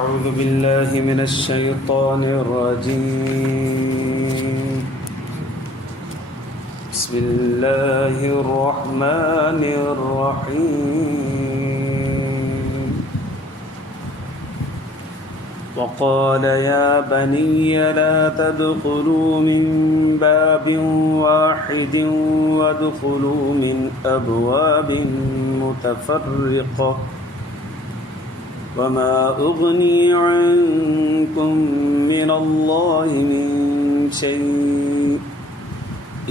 أعوذ بالله من الشيطان الرجيم. بسم الله الرحمن الرحيم. وقال يا بني لا تدخلوا من باب واحد وادخلوا من أبواب متفرقة وما أغني عنكم من الله من شيء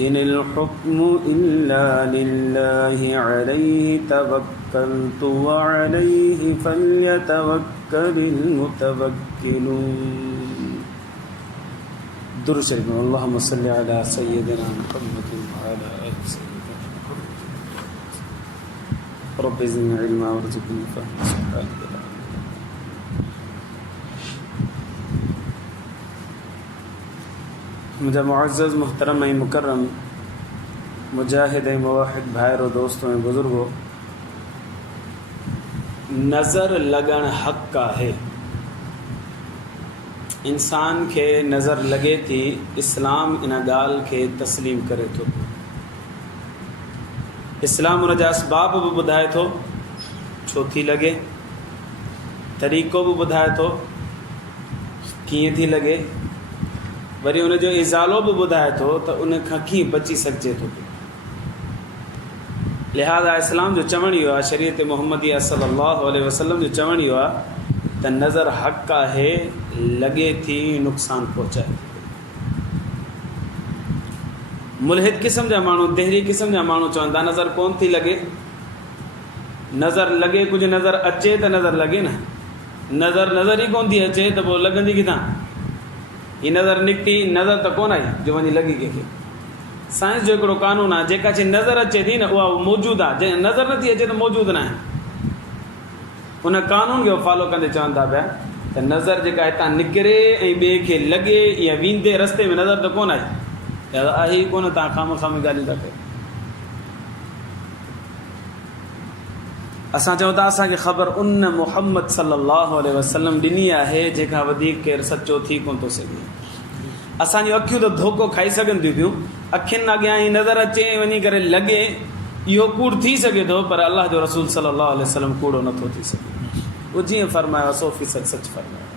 إن الحكم إلا لله عليه توكلت وعليه فليتوكل المتوكلون. درود شريف. اللهم صل على سيدنا محمد وعلى آل سيدنا محمد. رب زدني علما وارزقني فهما. سبحانك. मुझे मुअज़्ज़ज़ मुहतरम मुकर्रम मुजाहिद मुवाहिद भाइरो दोस्तों बुज़ुर्गो, नज़र लगण हक़ आहे। इंसान के नज़र लगे थी, इस्लाम इन ॻाल्हि खे तस्लीम करे थो। इस्लाम उन जा असबाब बि ॿुधाए थो, छो थी लॻे, तरीक़ो बि ॿुधाए थो कीअं थी लॻे, वरी उन जो इज़ालो बि ॿुधाए थो त उन खां कीअं बची सघिजे थो। लिहाज़ा इस्लाम जो चवण इहो आहे, शरीयत मुहम्मदी सल्लल्लाहु अलैहि वसल्लम जो चवण इहो आहे त नज़र हक़ आहे, लॻे थी नुक़सान पहुचाए। मुल्हिद क़िस्म जा माण्हू, देहरी क़िस्म जा माण्हू चवनि था नज़र कोन थी लॻे। नज़र लॻे, कुझु नज़र अचे त नज़र लॻे न, नज़र ई कोन थी अचे त पोइ लॻंदी किथां। ही नज़र निकिती, नज़र त कोन आई जो वञी लॻी कंहिंखे। साइंस जो हिकिड़ो कानून आहे, जेका शइ नज़र अचे थी न उहा मौजूदु आहे, जंहिं नज़र नथी अचे त मौजूदु न आहे। उन कानून खे फॉलो कंदे चवनि था पिया त नज़र जेका हितां निकिरे ऐं ॿिए खे लॻे या वेंदे रस्ते में नज़र त कोन आई, आहे ई कोन, तव्हां खाम ॻाल्हियूं था कयो। असां चऊं था असांखे ख़बर उन मुहम्मद सल्लल्लाहु अलैहि वसल्लम ॾिनी आहे, जंहिंखां वधीक केरु सचो थी कोन थो सघे। असांजूं अखियूं त धोखो खाई सघनि थियूं पियूं, अखियुनि अॻियां ई नज़र अचे वञी करे लॻे, इहो कूड़ थी सघे थो, पर अलाह जो रसूल सल्लल्लाहु अलैहि वसल्लम कूड़ो नथो थी सघे। उहो जीअं फरमायो 100% सच फरमायो।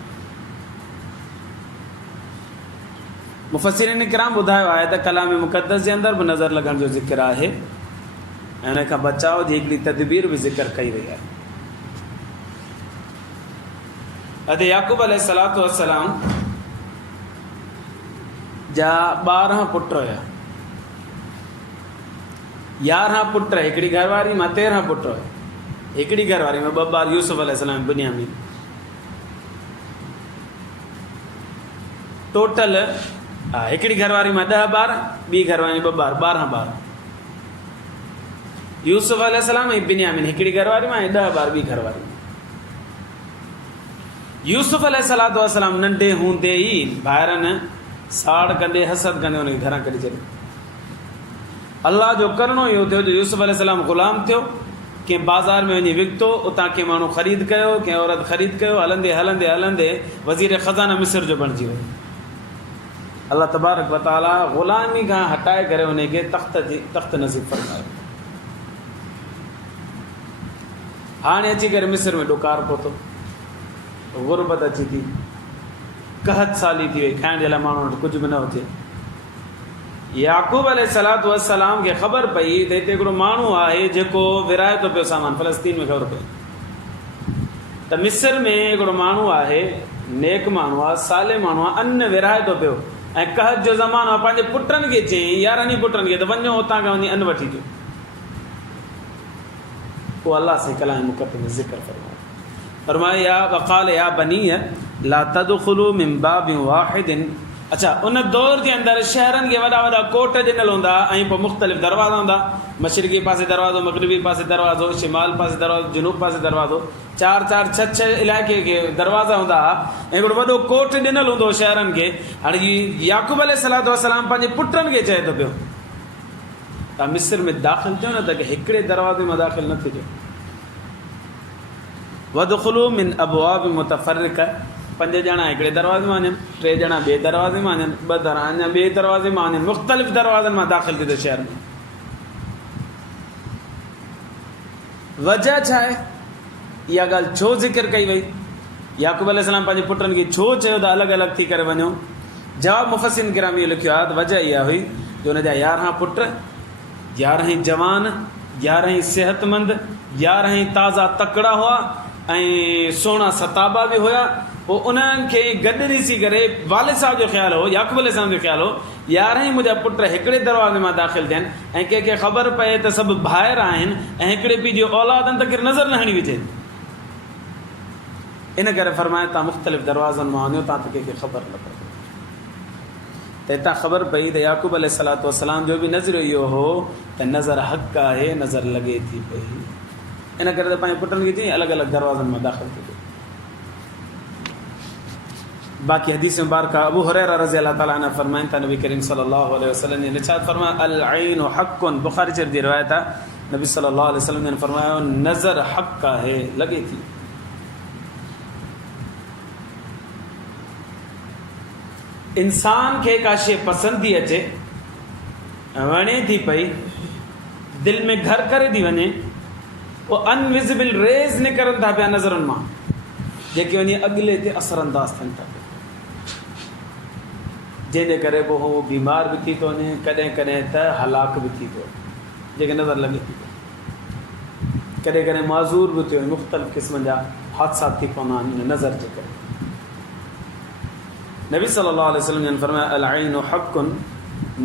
मुफ़स्सिरीन किराम ॿुधायो आहे त कलाम मुक़द्दस जे अंदरि बि नज़र लॻण जो ज़िक्र आहे ऐं उन खां बचाव जी हिकिड़ी तदबीर बि ज़िक्र कई वई आहे। अदे याक़ूब अलैहिस्सलातु वस्सलाम जा 12 पुट हुया, 11 पुट, हिकिड़ी घरवारी मां 13 पुट हुया। हिकिड़ी घरवारी में 2 ॿार यूसुफ अलैहिस्सलाम, बुनियामीन। टोटल हिकिड़ी घरवारी में 10 ॿार, ॿी घरवारी में 2 ॿार, 12 ॿार। यूसुफ अलैहिस्सलाम ऐं बिन्यामीन, हिकिड़ी घरवारी में 10 ॿार ॿी घरवारी में। यूसुफ अलैहिस्सलातु वस्सलाम नंढे हूंदे ई भाइरनि साड़ कंदे हसद कंदे हुनखे घरां कढी छॾियो। अलाह जो करिणो इहो थियो जो यूसुफ अलैहिस्सलाम ग़ुलाम थियो, कंहिं बाज़ार में वञी विकितो, उतां कंहिं माण्हू ख़रीद कयो, कंहिं औरत ख़रीद कयो, हलंदे हलंदे हलंदे वज़ीर ख़ज़ाना मिस्र जो बणिजी वियो। अलाह तबारक व तआला ग़ुलामी खां हटाए करे हुनखे तख़्त नसीब फरमायो। हाणे अची करे मिस्र में ॾोकार पहुतो, गुरबत अची थी, कहत साली थी वई, खाइण जे लाइ माण्हू वटि कुझु बि न हुजे। याक़ूब अलैहिस्सलातु वस्सलाम खे ख़बर पई त हिते हिकिड़ो माण्हू आहे जेको विराए थो पियो सामान, फ़लस्तीन में ख़बर पई त मिस्र में हिकिड़ो माण्हू आहे, नेक माण्हू आहे, साले माण्हू आहे, अन्न विराए थो पियो ऐं कहत जो ज़मानो आहे। पंहिंजे पुटनि खे चयईं, 11 पुटनि खे, त वञो उतां खां वञी अन्न वठी अचो। वो अल्लाह से कलाम मुक़द्दस में ज़िक्र फरमाया या वक़ाल या बनी ला तदखुलू मिन बाबिन वाहिदिन। अच्छा, उन दौर जे अंदरि शहरनि खे वॾा वॾा कोट ॾिनल हूंदा ऐं पोइ मुख़्तलिफ़ दरवाज़ा हूंदा, मशरिक़ी पासे दरवाज़ो, मग़रिबी पासे दरवाज़ो, शिमाल पासे दरवाज़ो, जनूब पासे दरवाज़ो, 4-4 6-6 इलाइक़े के दरवाज़ा हूंदा ऐं हिकिड़ो वॾो कोट ॾिनल हूंदो शहरनि खे। हाणे याक़ूब अलैहिस्सलातु वस्सलाम पंहिंजे पुटनि खे चए थो पियो तव्हां मिस्र में दाख़िल थियो न त हिकिड़े दरवाज़े मां दाख़िल न थिजो। वदखुलू मिन अबवाब मुतफर्रिक़, 5 ॼणा हिकिड़े दरवाज़े मां वञनि, 3 ॼणा ॿिए दरवाज़े मां वञनि, 2 अञा ॿिए दरवाज़े मां वञनि, मुख़्तलिफ़ दरवाज़नि मां दाख़िल थी त शहर में। वजह छा आहे? इहा ॻाल्हि छो ज़िक्र कई वई? याक़ूब अलैहिस्सलाम पंहिंजे पुटनि खे छो चयो त अलॻि अलॻि थी करे वञो? जवाब मुफ़स्सिरीन किराम इहो लिखियो आहे त वजह इहा हुई जो हुनजा 11 पुट, 11 जवान, 11 सिहतमंद, 11 ताज़ा तकड़ा हुआ ऐं सुहिणा सताबा बि हुया। पोइ उन्हनि खे गॾु ॾिसी करे वालिद साहिब जो ख़्यालु हो, याक़ूब अलैहिस्सलाम जो ख़्यालु हो 11 मुंहिंजा पुट हिकिड़े दरवाज़े मां दाख़िल थियनि ऐं कंहिंखे ख़बर पए त सभु ॿाहिरि आहिनि ऐं हिकिड़े पीउ जो औलाद आहिनि त केरु नज़र न हणी विझे। इन करे फरमाए तव्हां मुख़्तलिफ़ दरवाज़नि मां वञो, तव्हां त कंहिंखे ख़बर न पए। त हितां ख़बर पई त याक़ूब अलैहिस्सलाम जो बि नज़रियो इहो हो त नज़र हक़ आहे, नज़र लॻे थी पई। इन करे त पंहिंजे पुटनि खे चई अलॻि अलॻि दरवाज़नि मां दाख़िल थी पई। बाक़ी हदीस मुबारक अबू हुरैरा रज़ी अल्लाह ताला अन्हु फरमाइनि था नबी करीम सल्लल्लाहु अलैहि वसल्लम ने इरशाद फरमाया अल ऐनु हक़्क़ुन, बुख़ारी शरीफ़ जी रिवायत आहे, नबी सल्लल्लाहु अलैहि वसल्लम ने फरमाया नज़र हक़ आहे, लॻे थी। इंसान खे का शइ पसंदि थी अचे, वणे थी पई, दिलि में घर करे थी वञे, पोइ अनविज़िबल रेज़ निकिरनि था पिया नज़रुनि मां, जेके वञी अॻिले ते असरअंदाज़ थियनि था पिया, जंहिंजे करे पोइ हू बीमार बि थी थो वञे, कॾहिं कॾहिं त हलाक बि थी थो वञे, जेके नज़र लॻे थी पियो, कॾहिं कॾहिं माज़ूर बि थियो, मुख़्तलिफ़ क़िस्मनि जा हादसा थी पवंदा आहिनि नज़र जे करे। नबी सल्लल्लाहु अलैहि वसल्लम ने फरमाया अल ऐनु हक़्क़ुन,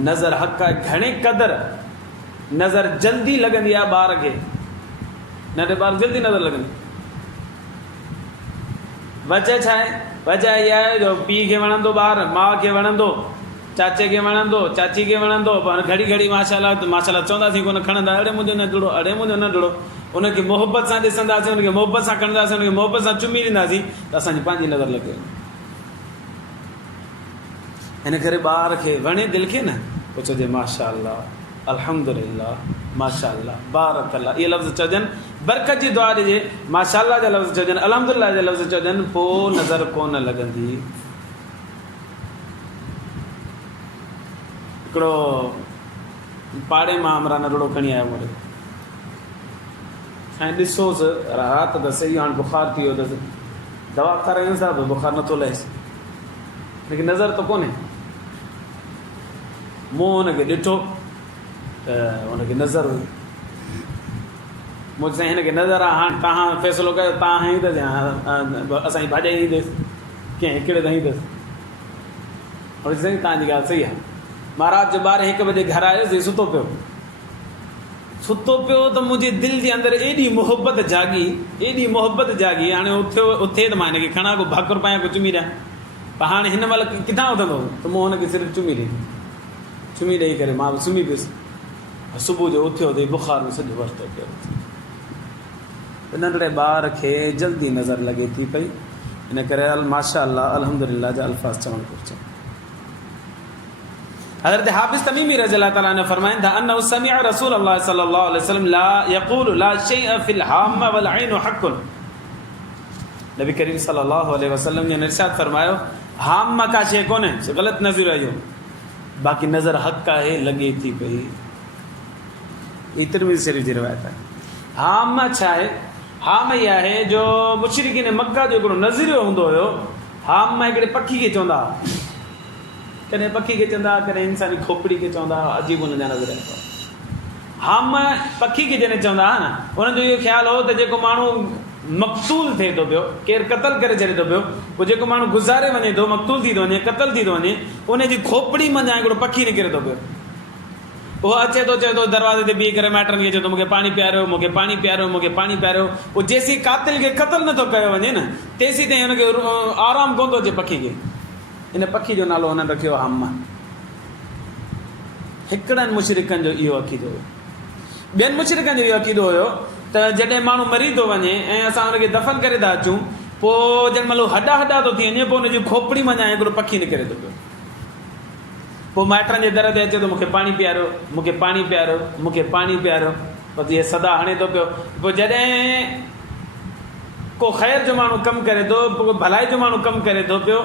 नज़र हक़ आहे। घणे क़दर नज़र जल्दी लॻंदी आहे ॿार खे, नंढे ॿार जल्दी नज़र लॻंदी। वजह छा आहे? वजह इहा आहे जो पीउ खे वणंदो ॿार, माउ खे वणंदो, चाचे खे वणंदो, चाची खे वणंदो, पर घड़ी घड़ी माशाल्लाह चवंदासीं कोन खणंदा, अड़े मुंहिंजो न ॾिड़ो, अड़े मुंहिंजो न ॾिड़ो। उनखे मोहबत सां ॾिसंदासीं, उनखे मोहबत सां खणंदासीं, उनखे मोहबत सां चुमी ॾींदासीं त असांजी पंहिंजी नज़र लॻे। हिन करे ॿार खे वणे दिलि खे न, पोइ चइजे माशाअल्लाह, अल्हम्दुलिल्लाह, माशाअल्लाह, बारकल्लाह, इहे लफ़्ज़ चइजनि, बरकत जी दुआ ॾिजे, माशाअल्लाह जा लफ़्ज़ चइजनि, अल्हम्दुलिल्लाह जा लफ़्ज़ चइजनि, पोइ नज़र कोन लॻंदी। हिकिड़ो पाड़े मां हमरा नंढड़ो खणी आयो मुंहिंजो, ऐं ॾिसोसि राति त सही, हाणे बुख़ारु थी वियो अथसि, दवा खारायूंसि था, बुख़ारु नथो लहेसि, हिनखे नज़र त कोन्हे। मूं हुनखे ॾिठो त हुनखे नज़र हुई, मूं चई हिनखे नज़र आहे, हाणे तव्हां फ़ैसिलो कयो, तव्हां हई अथसि या असांजी भाॼाई ईंदसि, कंहिं हिकिड़े त ईंदसि। हाणे साईं तव्हांजी ॻाल्हि सही आहे। मां राति जो 12-1 बजे घर आयुसि, सुतो पियो त मुंहिंजे दिलि जे अंदरि एॾी मोहबत जागी, हाणे उथे त मां हिनखे खणा को भाकुर पायां, को चुमी ॾियां, पर हाणे हिन महिल किथां उथंदो, त मूं हुनखे सिर्फ़ु चुमी ॾेई करे मां बि सुम्ही पियुसि। सुबुह जो उथियो त बुख़ार में सॼो वरितो पियो। नंढड़े ॿार खे जल्दी नज़र लॻे थी पई, इन करे माशाअल्लाह अल्हम्दुलिल्लाह जा अल्फाज़ चवणु घुरिजनि। हज़रत हाफ़िज़ तमीमी रज़ी अल्लाह ताला अन्हु फरमाइनि था अन्नहु समिअ रसूलल्लाह सल्लल्लाहु अलैहि वसल्लम ला यक़ूलु ला शैअ फ़िल हाम्म वल ऐनु हक़्क़ुन। नबी करीम सल्लल्लाहु अलैहि वसल्लम ने इरशाद फरमायो हाम्म का शइ कोन्हे, ग़लति नज़र आयो, बाक़ी नज़र हक़ आहे, लॻे थी पई। तिरमिज़ी शरीफ़ जी रिवायत आहे। हाम छा आहे? हाम इहा आहे जो मुशरिकीन मक्का जो हिकिड़ो नज़रियो हूंदो हुयो। हाम हिकिड़े पखी खे चवंदा, कॾहिं पखी खे चवंदा, कॾहिं इंसानी खोपड़ी खे चवंदा, अजीब हुन जा नज़रिया। हाम पखी खे जॾहिं चवंदा हा न, हुनजो इहो ख़्यालु हो त जेको माण्हू मक़तूल थिए थो पियो, केरु क़तल करे छॾे थो पियो, पोइ जेको माण्हू गुज़ारे वञे थो, मक़तूल थी थो वञे, क़तल थी थो वञे, उनजी खोपड़ी मां हिकिड़ो पखी निकिरे थो पियो। उहो अचे थो, चए थो दरवाज़े ते बीह करे माइटनि खे चए थो मूंखे पाणी पियारियो, मूंखे पाणी पियारियो, मूंखे पाणी पियारियो। पोइ जेसीं कातिल खे क़तल नथो कयो वञे न, तेसीं ताईं हुनखे आराम कोन थो अचे पखी खे। इन पखी जो नालो हुननि रखियो हाम्मा। हिकिड़नि मुशरिकनि जो इहो अक़ीदो हुयो। ॿियनि मुशरिकनि जो इहो अक़ीदो हुयो त जॾहिं माण्हू मरी थो वञे ऐं असां हुनखे दफ़न करे था अचूं, पोइ जॾहिं महिल हॾा थो थी वञे, पोइ हुनजी खोपड़ी मां हिकिड़ो पखी निकिरे थो पियो। पोइ माइटनि जे दर ते अचे थो, मूंखे पाणी पियारियो, मूंखे पाणी पियारियो, मूंखे पाणी पियारियो, बसि इहे सदा हणे थो पियो। पोइ जॾहिं को ख़ैर जो माण्हू कमु करे थो, को भलाई जो माण्हू कमु करे थो पियो,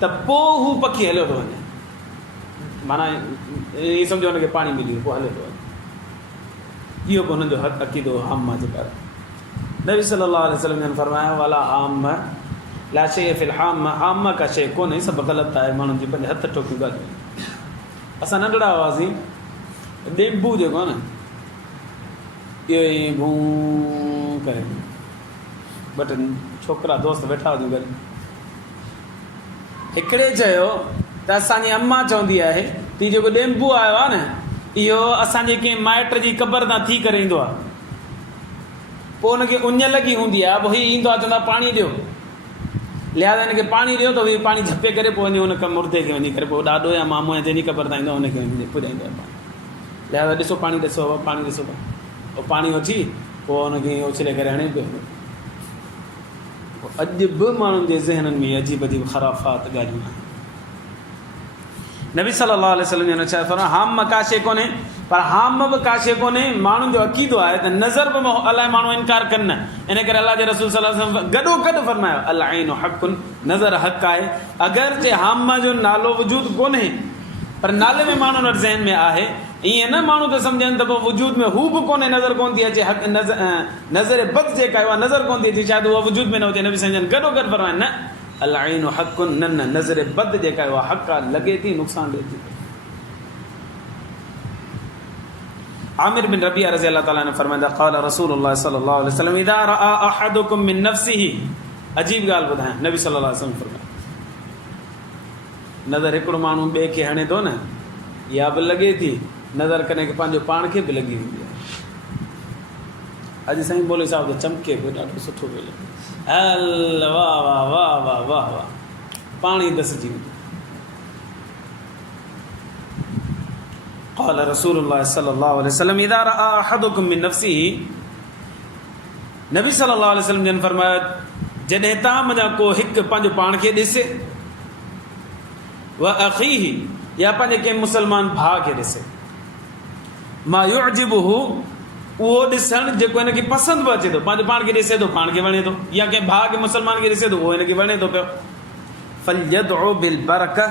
त पोइ हू पखी हलियो थो वञे, माना ईअं सम्झो हुनखे पाणी मिली वियो, पोइ हलियो थो वञे। इहो बि हुननि जो अक़ीदो आम्मा जेका नबी सल्लल्लाहु अलैहि वसल्लम जन फरमाया वाला आम्मा ला शै फिल आम्मा, आम्मा का शइ कोन्हे, सभु ग़लति आहे, माण्हुनि जी पंहिंजे हथ ठोकियूं ॻाल्हियूं। असां नंढड़ा हुआसीं, ॾेंबू जेको आहे न इहो ई भूं करे ॿ टे छोकिरा दोस्त वेठा हुजूं गॾु, हिकिड़े चयो त असांजी अम्मा चवंदी आहे त जेको ॾेंबू आयो आहे न इहो असांजे कंहिं माइट जी क़बर तां थी करे ईंदो आहे, पोइ हुनखे उञ लॻी हूंदी आहे, पोइ हीउ ईंदो आहे चवंदो आहे पाणी ॾियो, लिहाज़ा हिनखे पाणी ॾियो त हीउ पाणी झपे करे पोइ वञी हुन मुर्दे खे वञी करे पोइ ॾाॾो या मामो या जंहिंजी क़बर तां ईंदो आहे हुनखे वञी पुॼाईंदो आहे पाणी। लिहाज़ा ॾिसो पाणी ॾिसो, पाणी ॾिसो, पोइ पाणी अची पोइ हुनखे उछले करे हणे पियो। अॼु बि माण्हुनि जे ज़हननि में अजीब अजीब ख़राफ़ात ॻाल्हियूं आहिनि। नबी सल्लल्लाहु अलैहि वसल्लम जो छा थो हाम का शइ कोन्हे, पर हाम बि का शइ कोन्हे। माण्हुनि जो अक़ीदो आहे त नज़र बि अलाए माण्हू इनकार कनि न, इन करे अलाह जे रसूल सल्लल्लाहु अलैहि वसल्लम गॾो गॾु फरमायो अल ऐन हक़ुन, नज़र हक़ आहे। अगरि जे हाम जो नालो वजूद कोन्हे पर नाले में माण्हुनि वटि ज़हन में आहे, ईअं न माण्हू त सम्झनि त पोइ वजूद में हू बि कोन्हे, नज़र कोन थी अचे, हक़ नज़र बद जेका आहे उहा नज़र कोन थी अचे, शायदि उहा वजूद में न हुजे। नबी सम्झनि गॾो गॾु फरमाइनि न अल ऐन हक़ुन, न न नज़र बद जेका आहे उहा हक़ आहे, लॻे थी नुक़सान ॾिए थी। आमिर बिन रबिया रज़ी अल्लाह ताला ने फरमाया क़ाल रसूलुल्लाह सल्लल्लाहु अलैहि वसल्लम इदा रआ अहदुकुम मिन नफ्सिही, अजीब ॻाल्हि ॿुधायां, नबी सल्लल्लाहु अलैहि वसल्लम फरमाया नज़र हिकिड़ो माण्हू ॿिए खे हणे थो न, या बि लॻे थी नज़र कॾहिं पंहिंजो पाण खे बि लॻी वेंदी आहे। अॼु साईं बोले साहिब त चमके पियो, ॾाढो सुठो पियो लॻे, हल वाह वाह वाह वाह वाह वाह, पाणी दसिजी वेंदो। क़ाल रसूलुल्लाह सल्लल्लाहु अलैहि वसल्लम इदा रआ अहदुकुम मिन नफ्सिही, नबी सल्लल्लाहु अलैहि वसल्लम जन फरमाया जॾहिं तव्हां मञा को हिकु पंहिंजो पाण खे ॾिसे, व अखीही या पंहिंजे कंहिं मुसलमान भाउ खे ॾिसे, मा युअजिबुहु, उहो ॾिसणु जेको हिनखे पसंदि बि अचे थो, पंहिंजो पाण खे ॾिसे थो, पाण खे वणे थो, या कंहिं भाउ खे मुसलमान खे ॾिसे थो उहो हिनखे वणे थो पियो, फल्यदउ बिल बरका,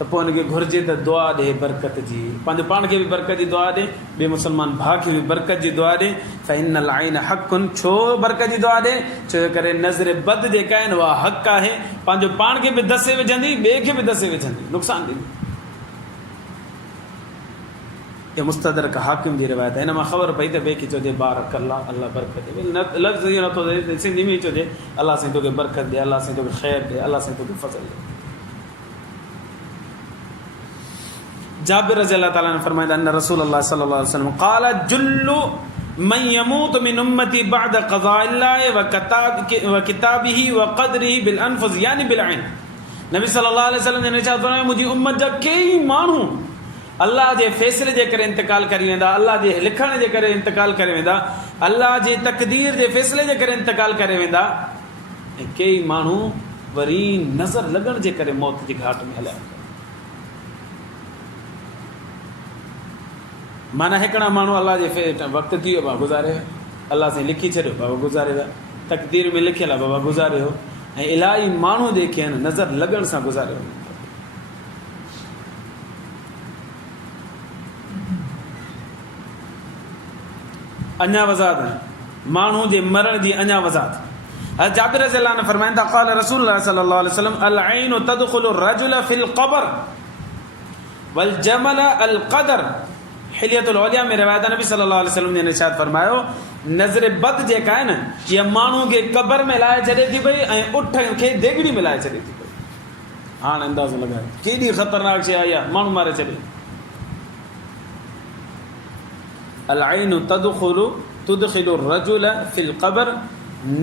त पोइ हुनखे घुरिजे त दुआ ॾे बरकत जी, पंहिंजो पाण खे बि बरकत जी दुआ ॾे, ॿिए मुसलमान भाउ खे बि बरकत जी दुआ ॾे। फ़इन्नल ऐन हक़ुन, छो बरकत जी दुआ ॾे, छो करे नज़र बद जेका आहिनि उहा हक़ आहे, पंहिंजो पाण खे बि दसे विझंदी, ॿिए खे बि दसे विझंदी, नुक़सान ॾींदी। ये मुस्तदरक हाकिम जी रिवायत है, हिन मां ख़बर पई त ॿिए खे चइजे बारक अल्लाह, अल्लाह बरकत ॾे, लफ़्ज़ इहो नथो थिए, सिंधी में ई चइजे अल्लाह साईं तोखे बरकत ॾे, अल्लाह साईं तोखे ख़ैर ॾे, अल्लाह साईं तोखे फज़ल ॾे। जाबिर रज़ी अल्लाह ताला ने फरमाया अन रसूलुल्लाह सल्लल्लाहु अलैहि वसल्लम क़ाल जुल्लु मन यमूत मिन उम्मती बअद क़ज़ाइल्लाहि व किताबिही व क़दरिही बिल अनफुस, यानी बिल ऐन। नबी सल्लल्लाहु अलैहि वसल्लम ने इरशाद फरमाया मुंहिंजी उम्मत जा कई माण्हू अल्लाह जे फ़ैसिले जे करे इंतकाल करी वेंदा, अल्लाह जे लिखण जे करे इंतकाल करे वेंदा, अल्लाह जे तक़दीर जे फ़ैसिले जे करे इंतकाल करे वेंदा, ऐं कई माण्हू वरी नज़र लॻण जे करे मौत जी घाट में हलिया। माना हिकिड़ा माण्हू अल्लाह जे वक़्तु थी वियो बाबा गुज़ारे विया, अल्लाह सां लिखी छॾियो बाबा गुज़ारे विया, तक़दीर में लिखियलु आहे बाबा गुज़ारे वियो, ऐं इलाही माण्हू जेके आहिनि नज़र लॻण सां गुज़ारे विया। अञा वज़ाहत माण्हू जे मरण जी अञा वज़ाहत। जाबिर रज़ियल्लाहु अन्हु फरमाइनि था क़ाल रसूलुल्लाह सल्लल्लाहु अलैहि वसल्लम अल ऐन तदखुलु रजुल फिल क़ब्र वल जमल अल क़दर। हिलियतुल औलिया में रिवायत नबी सल्लल्लाहु अलैहि वसल्लम ने इरशाद फरमायो नज़र बद जेका आहे न इहा माण्हू खे क़ब्र में लाहे छॾे थी पई ऐं उठ खे देगड़ी में लाहे छॾे थी पई। हाणे अंदाज़ो लॻायो केॾी ख़तरनाक शइ आहे इहा, माण्हू मारे छॾे। अल ऐन तुदखिलु रजुल फिल क़ब्र,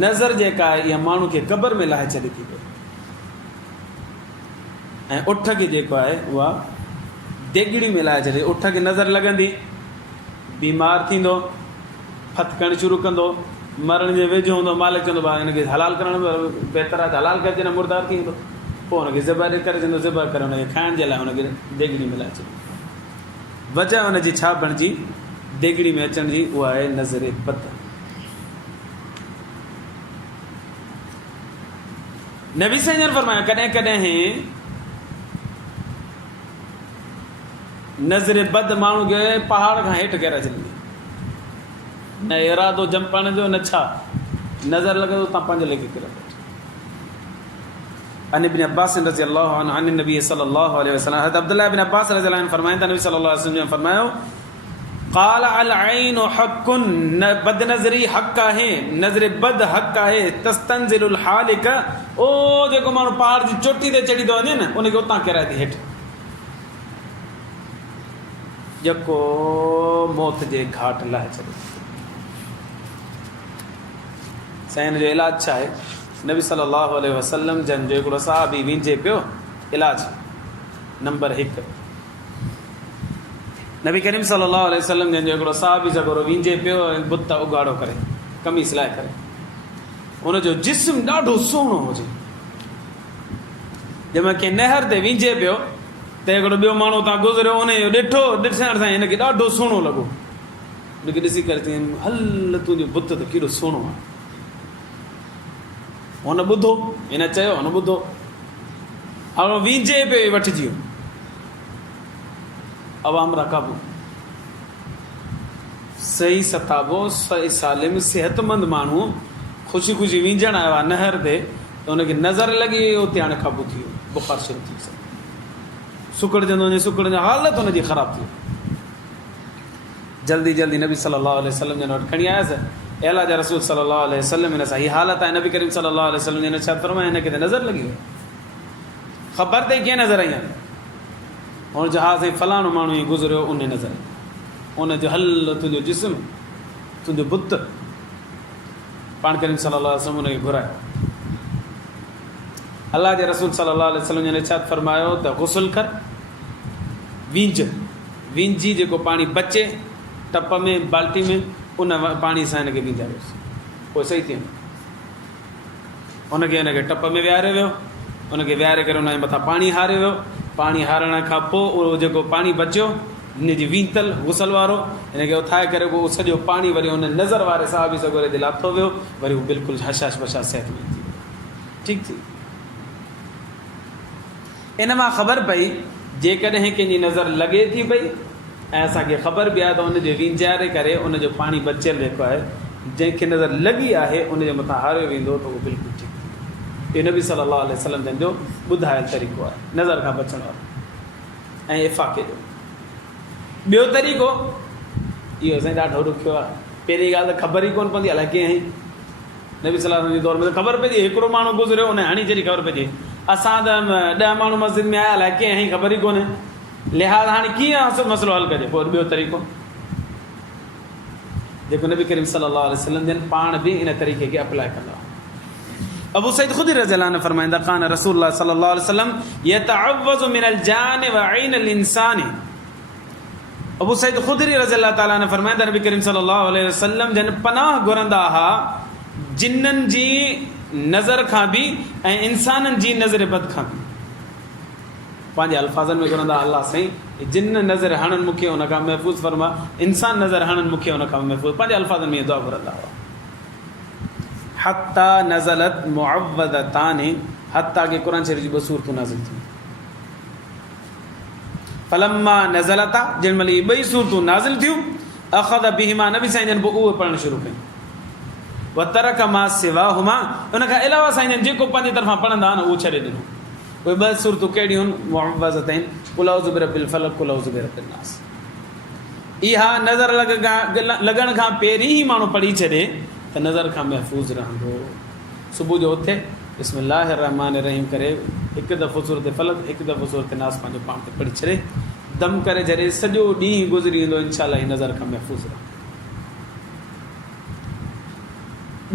नज़र जेका आहे इहा माण्हू खे क़ब्र में लाहे छॾे थी पई, ऐं उठ खे जेको आहे उहा देगड़ी में लाहे छॾे। उठ खे नज़र लॻंदी, बीमार थींदो, फतकणु शुरू कंदो, मरण जे वेझो हूंदो, मालिक चवंदो भाउ हिनखे हलाल करण बहितर आहे त हलाल करिजे, न मुर्दार थी वेंदो, पोइ हुनखे ज़िबा करे चवंदो ज़िबा करे हुनखे खाइण जे लाइ हुनखे देगड़ी में लाहे छॾे। वजह हुनजी छा बणिजी देगड़ी में अचण जी, उहा आहे नज़र बद। नबी साईं जन फरमाया कॾहिं कॾहिं नज़र बद माण्हू खे पहाड़ खां हेठि किरे छॾींदी, न इरादो जंपण जो न छा, नज़र लॻे थो तव्हां पंहिंजे लेखे किरे। अन इब्न अब्बास रज़ी अल्लाहु अन्हु अन नबी सल्लल्लाहु अलैहि वसल्लम, हज़रत अब्दुल्लाह इब्न अब्बास रज़ी अल्लाहु अन्हु फरमाइनि था नबी सल्लल्लाहु अलैहि वसल्लम फरमायो क़ाल अल ऐन हक़्क़ुन, बदनज़री हक़ आहे, नज़र बद हक़ आहे, तस्तंज़िलुल हालिक, ओ जेको माण्हू पहाड़ जी चोटी ते चढ़ी थो वञे न उनखे उतां किराए थी हेठि, जेको मौत जे घाट लाहे छॾे। साईं जो इलाज छा आहे? नबी सल्लल्लाहु अलैहि वसल्लम जन जो हिकिड़ो सहाबी विंझे पियो, इलाज नंबर 1, नबी करीम सल्लल्लाहु अलैहि वसल्लम जन जो हिकिड़ो सहाबी सगोरो विंझे पियो बुत उगाड़ो करे, कमीज़ लाहे करे, उनजो जिस्म ॾाढो सुहिणो हुजे। जंहिंमें कंहिं नहर ते विंझे पियो त हिकिड़ो ॿियो माण्हू तव्हां गुज़रियो, उनजो ॾिसण सां हिनखे ॾाढो सुहिणो लॻो, उनखे ॾिसी करे चई हल तुंहिंजो बुत त केॾो सुहिणो आहे। हुन ॿुधो, हिन चयो, हुन ॿुधो, हाणे विंझे पियो वठिजी वियो, अवाम रकाबो सही सताबो सही सालिम सेहतमंद माण्हू ख़ुशी ख़ुशी विंझण आयो आहे नहर ते, त हुनखे नज़र लॻी उते हाणे क़ाबू थी वियो, बुख़ार शुरू थी वियो, सुकड़जंदो वञे, सुकड़ जी हालत हुनजी ख़राब थी वई। जल्दी जल्दी नबी सल्लल्लाहु अलैहि वसल्लम जन वटि खणी आयसि, अल्लाह जा रसूल सल्लल्लाहु अलैहि वसल्लम हिन सां हीअ हालत आहे। नबी करीम सल्लल्लाहु अलैहि वसल्लम जन छा फरमाया, हिनखे त नज़र लॻी वई, ख़बर अथई कीअं नज़र आई आहे? हुन जो हा साईं फलाणो माण्हू ईअं गुज़रियो, उन नज़र आई, उनजो हल तुंहिंजो जिस्म, तुंहिंजो बुत। पाण करीम सल्लल्लाहु अलैहि वसल्लम उनखे घुरायो। अल्लाह जे रसूल सल्लल्लाहु अलैहि वसल्लम जन छा फरमायो त गुस्ल कर, विंझी जेको पाणी बचे टप में बाल्टी में, उन पाणी सां हिनखे विंझायोसि, पोइ सही थी वञे। हुनखे टप में विहारे वियो, हुनखे विहारे करे हुनजे मथां पाणी हारे वियो। पाणी हारण खां पोइ उहो जेको पाणी बचियो हिनजी वीतल गुसल वारो, हिनखे उथाए करे उहो सॼो पाणी वरी हुन नज़र वारे साहबी सगोरे ते लाथो वियो, वरी उहो बिल्कुलु हशाश बशाश सेहतमंद थी वियो, ठीकु थी। इन मां ख़बर पई जेकॾहिं कंहिंजी नज़र लॻे थी पई ऐं असांखे ख़बर बि आहे त उनजे विंझारे करे उनजो पाणी बचियल जेको आहे जंहिंखे नज़र लॻी आहे उनजे मथां हारियो वेंदो त उहो बिल्कुलु ठीकु। इहो नबी सल्लल्लाहु अलैहि वसल्लम जन जो ॿुधायल तरीक़ो आहे नज़र खां बचण वारो ऐं इफ़ाक़े जो। ॿियो तरीक़ो इहो असांखे ॾाढो ॾुखियो आहे। पहिरीं ॻाल्हि त ख़बर ई कोन पवंदी अलाए कीअं आई। नबी सल्लल्लाहु अलैहि वसल्लम जे दौर में त ख़बर पइजी, हिकिड़ो माण्हू गुज़रियो उन हाणी जॾहिं ख़बर पइजे। असां त 10 माण्हू मस्जिद में आया अलाए कीअं आई, ख़बर ई कोन्हे। लिहाज़ हाणे कीअं मसइलो हल कजे। पोइ ॿियो तरीक़ो जेको नबी करीम सल्लल्लाहु अलैहि वसल्लम जन पाण बि इन तरीक़े खे अप्लाई कंदा। अबू सईद ख़ुदरी रज़ियल्लाहु अन्हु फरमाईंदा कान रसूलुल्लाह सल्लल्लाहु अलैहि वसल्लम यतअव्वज़ु मिनल जान व ऐनल इंसान। अबू सईद ख़ुदरी रज़ियल्लाहु ताला अन्हु फरमाईंदा नबी करीम सल्लल्लाहु अलैहि वसल्लम जन पनाह घुरंदा हुआ जिन्ननि जी नज़र खां बि ऐं इंसाननि जी नज़र बद खां बि। पंहिंजे अल्फाज़नि में घुरंदा अलाह साईं जिन नज़र हणनि मूंखे हुन खां महफ़ूज़ फरमा, इंसान नज़र हणनि मूंखे हुन खां महफ़ूज़। पंहिंजे अल्फाज़नि में दुआ घुरंदा हुआ। हत्ता नज़लत मुअव्वदतानि, हत्ता के क़ुरान शरीफ़ जी 2 सूरतूं नाज़िल थियूं। फलम्मा नज़लता जिन महिल इहे 2 सूरतूं नाज़िल थियूं अख़ज़ बिहिमा नबी साईं जन पोइ उहे पढ़णु शुरू कयूं। व तरक मा सिवाहुमा, उन खां अलावा साईं जन जेको पंहिंजी तरफ़ां पढ़ंदा आहिनि उहो छॾे ॾिनो। उहे 2 सूरतूं कहिड़ियूं आहिनि? मुअव्वज़तैन, कुल औज़ु बिरब्बिल फलक़, कुल औज़ु बिरब्बिन नास। इहा नज़र लॻण खां पहिरीं ई माण्हू पढ़ी छॾे त नज़र खां महफ़ूज़ रहंदो। सुबुह जो उथे बिस्मिल्लाहिर रहमानिर रहीम करे 1 दफ़ो सूरत फलक़ 1 दफ़ो सूरत नास पंहिंजो पाण ते पढ़ी छॾे, दम करे छॾे, सॼो ॾींहुं गुज़री वेंदो इंशाअल्लाह ही नज़र खां महफ़ूज़ रहंदो।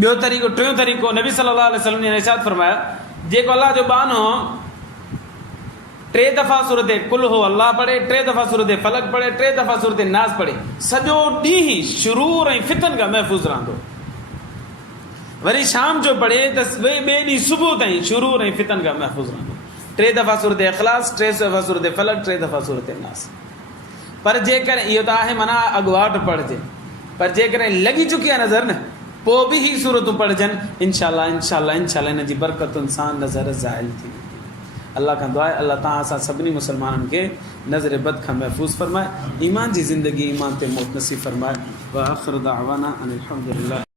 ॿियो तरीक़ो, टियों तरीक़ो नबी सल्लल्लाहु अलैहि वसल्लम ने इरशाद फरमाया जेको अल्लाह जो बानो 3 दफ़ा सूरत कुल हो अल्लाह पढ़े, 3 दफ़ा सूरत फलक पढ़े, 3 दफ़ा सूरत नास पढ़े, सॼो ॾींहुं शुरूर ऐं फितन खां महफ़ूज़ रहंदो। वरी शाम जो पढ़े त ॿिए ॾींहुं सुबुह ताईं शुरूर ऐं फितन खां महफ़ूज़ रहंदो। 3 दफ़ा सूरत इख़लास, 3 दफ़ा सूरत फलक, 3 दफ़ा सूरत नास। पर जेकर इहो त आहे माना अॻुवाट पढ़जे, पर जेकॾहिं लॻी चुकी आहे नज़र न पोइ बि ही सूरतूं पढ़जनि इंशाअल्लाह इंशाअल्लाह इंशाअल्लाह इन जी बरकतुनि सां नज़र ज़ाइल थी वेंदी। अल्लाह खां दुआ आहे अल्लाह तव्हां असां सभिनी मुसलमाननि खे नज़र बद खां महफ़ूज़ फ़रमाए, ईमान जी ज़िंदगी ईमान ते मौत नसीब फ़रमाए। व आख़िर दाअवाना अनिल हम्दुलिल्लाह।